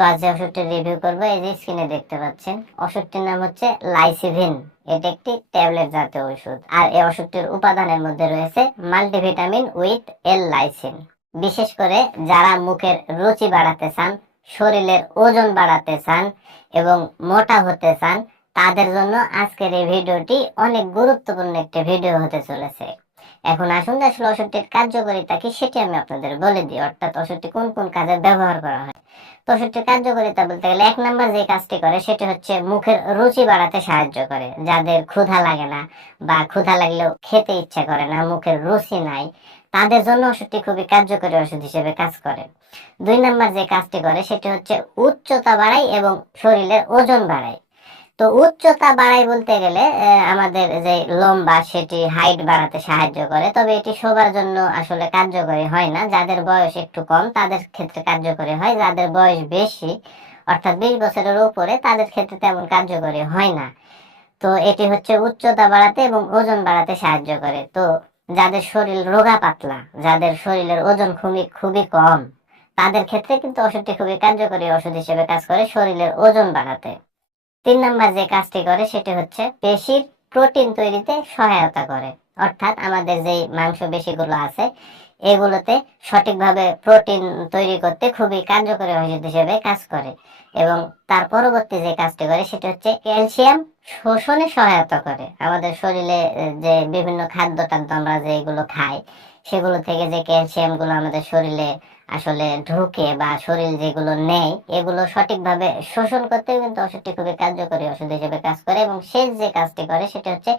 তো আজ যে ওষুধটির রিভিউ করবো, এই যে স্ক্রিনে দেখতে পাচ্ছেন, ওষুধটির নাম হচ্ছে লাইসিভিন। এটা একটি ট্যাবলেট জাতীয় ওষুধ, আর এই ওষুধটির উপাদানের মধ্যে রয়েছে মাল্টিভিটামিন উইথ এল লাইসিন। বিশেষ করে যারা মুখের রুচি বাড়াতে চান, শরীরের ওজন বাড়াতে চান এবং মোটা হতে চান, তাদের জন্য আজকের এই ভিডিওটি অনেক গুরুত্বপূর্ণ একটি ভিডিও হতে চলেছে। এখন আসুন আসলে ওষুধটির কার্যকারিতা কি সেটি আমি আপনাদের বলে দিই, অর্থাৎ ওষুধটি কোন কোন কাজে ব্যবহার করা হয়। তো ওষুধটির কার্যকারিতা বলতে গেলে 1 নাম্বার যে কাজটি করে সেটি হচ্ছে মুখের রুচি বাড়াতে সাহায্য করে। যাদের ক্ষুধা লাগে না বা ক্ষুধা লাগলেও খেতে ইচ্ছা করে না, মুখের রুচি নাই, তাদের জন্য ওষুধটি খুবই কার্যকরী ওষুধ হিসেবে কাজ করে। 2 নাম্বার যে কাজটি করে সেটি হচ্ছে উচ্চতা বাড়ায় এবং শরীরের ওজন বাড়ায়। তো উচ্চতা বাড়ায় বলতে গেলে আমাদের যে লম্বা সেটি হাইট বাড়াতে সাহায্য করে, তবে এটি সবার জন্য আসলে কার্যকরী হয় না। যাদের বয়স একটু কম তাদের ক্ষেত্রে কার্যকরী হয়, যাদের বয়স বেশি অর্থাৎ 20 বছরের উপরে তাদের ক্ষেত্রে তেমন কার্যকরী হয় না। তো এটি হচ্ছে উচ্চতা বাড়াতে এবং ওজন বাড়াতে সাহায্য করে। তো যাদের শরীর রোগা পাতলা, যাদের শরীরের ওজন খুবই খুবই কম, তাদের ক্ষেত্রে কিন্তু ওষুধটি খুবই কার্যকরী ওষুধ হিসেবে কাজ করে শরীরের ওজন বাড়াতে। 3 নাম্বার যে কাজটি করে সেটি হচ্ছে পেশির প্রোটিন তৈরিতে সহায়তা করে, অর্থাৎ আমাদের যে মাংসপেশিগুলো আছে এগুলোতে সঠিকভাবে প্রোটিন তৈরি করতে খুবই কার্যকরী ওষুধ হিসেবে কাজ করে। এবং তার পরবর্তী যে কাজটি করে সেটি হচ্ছে ক্যালসিয়াম শোষণে সহায়তা করে। আমাদের শরীরে যে বিভিন্ন খাদ্য টাদ্য আমরা যেগুলো খাই সেগুলো থেকে যে ক্যালসিয়াম গুলো আমাদের শরীরে আসলে ঢুকে বা শরীর যেগুলো নেয় এগুলো সঠিকভাবে শোষণ করতে কিন্তু ওষুধটি খুবই কার্যকরী ওষুধ হিসেবে কাজ করে। এবং শেষ যে কাজটি করে সেটা হচ্ছে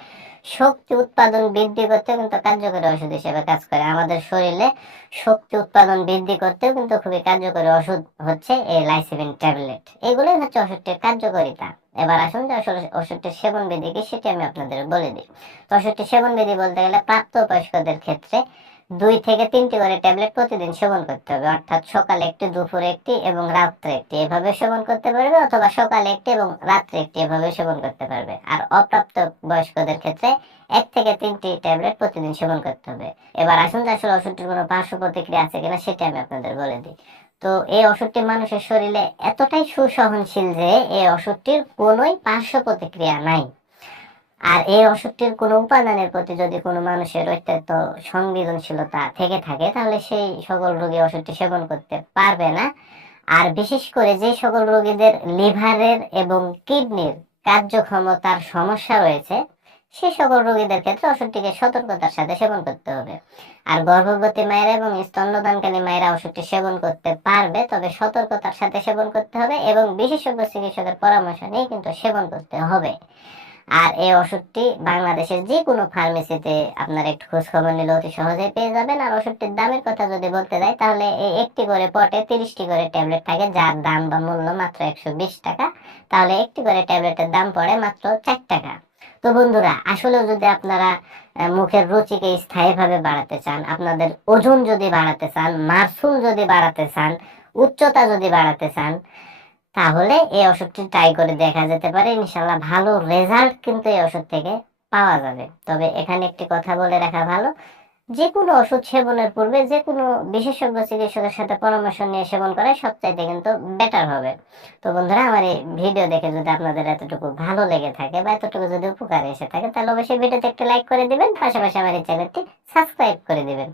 শক্তি উৎপাদন বৃদ্ধি করতেও কিন্তু কার্যকরী ওষুধ হিসেবে কাজ করে। আমাদের শরীরে শক্তি উৎপাদন বৃদ্ধি করতেও কিন্তু খুবই কার্যকরী ওষুধ হচ্ছে এই লাইসিভিন ট্যাবলেট। এগুলোই হচ্ছে ওষুধটির কার্যকারিতা। এবার আসুন যে আসলে ওষুধটির সেবন বিধি কি সেটি আমি আপনাদের বলে দিই। তো ওষুধটির সেবন বিধি বলতে গেলে প্রাপ্তবয়স্কদের ক্ষেত্রে 2 থেকে 3টি করে ট্যাবলেট প্রতিদিন সেবন করতে হবে, অর্থাৎ সকালে একটি, দুপুরে একটি এবং রাত্রে একটি, এভাবে সেবন করতে পারবে, অথবা সকালে একটি এবং রাত্রে একটি, এভাবে সেবন করতে পারবে। আর অপ্রাপ্ত বয়স্কদের ক্ষেত্রে 1 থেকে 3টি ট্যাবলেট প্রতিদিন সেবন করতে হবে। এবার আসুন যে আসলে ওষুধটির কোনো পার্শ্ব প্রতিক্রিয়া আছে কিনা সেটি আমি আপনাদের বলে দিই। তো এই ওষুধটি মানুষের শরীরে এতটাই সুসহনশীল যে এই ওষুধটির কোনোই পার্শ্ব প্রতিক্রিয়া নাই। আর এই ওষুধটির কোনো উপাদানের প্রতি যদি কোনো মানুষের অত্যন্ত সংবেদনশীলতা থেকে থাকে তাহলে সেই সকল রোগী ওষুধটি সেবন করতে পারবে না। আর বিশেষ করে যে সকল রোগীদের লিভারের এবং কিডনির কার্যক্ষমতার সমস্যা রয়েছে সে সকল রোগীদের ক্ষেত্রে ওষুধটিকে সতর্কতার সাথে সেবন করতে হবে। আর গর্ভবতী মায়েরা এবং স্তন্যদানকারী মায়েরা ওষুধটি সেবন করতে পারবে, তবে সতর্কতার সাথে সেবন করতে হবে এবং বিশেষজ্ঞ চিকিৎসকের পরামর্শ নিয়ে কিন্তু সেবন করতে হবে। আর এই ওষুধটি বাংলাদেশের যে কোনো ফার্মেসিতে আপনারা একটু খোঁজ খবর নিলে অতি সহজেই পেয়ে যাবেন। আর ওষুধটির দামের কথা যদি বলতে যাই তাহলে এই একটি করে পটে 30টি করে ট্যাবলেট থাকে, যার দাম বা মূল্য মাত্র 120 টাকা। তাহলে একটি করে ট্যাবলেটের দাম পড়ে মাত্র 4 টাকা। তো বন্ধুরা, আসলে যদি আপনারা মুখের রুচিকে স্থায়ীভাবে বাড়াতে চান, আপনাদের ওজন যদি বাড়াতে চান, মাসুল যদি বাড়াতে চান, উচ্চতা যদি বাড়াতে চান, তাহলে এই ওষুধটি ট্রাই করে দেখা যেতে পারে। ইনশাল্লাহ ভালো রেজাল্ট কিন্তু এই ওষুধ থেকে পাওয়া যাবে। তবে এখানে একটি কথা বলে রাখা ভালো, যে কোনো ওষুধ সেবনের পূর্বে যে কোনো বিশেষজ্ঞ চিকিৎসকের সাথে পরামর্শ নিয়ে সেবন করা সবচাইতে কিন্তু বেটার হবে। তো বন্ধুরা, আমার এই ভিডিও দেখে যদি আপনাদের এতটুকু ভালো লেগে থাকে বা এতটুকু যদি উপকারে এসে থাকে তাহলে অবশ্যই ভিডিওতে একটু লাইক করে দিবেন, পাশাপাশি আমার এই চ্যানেলটি সাবস্ক্রাইব করে দিবেন।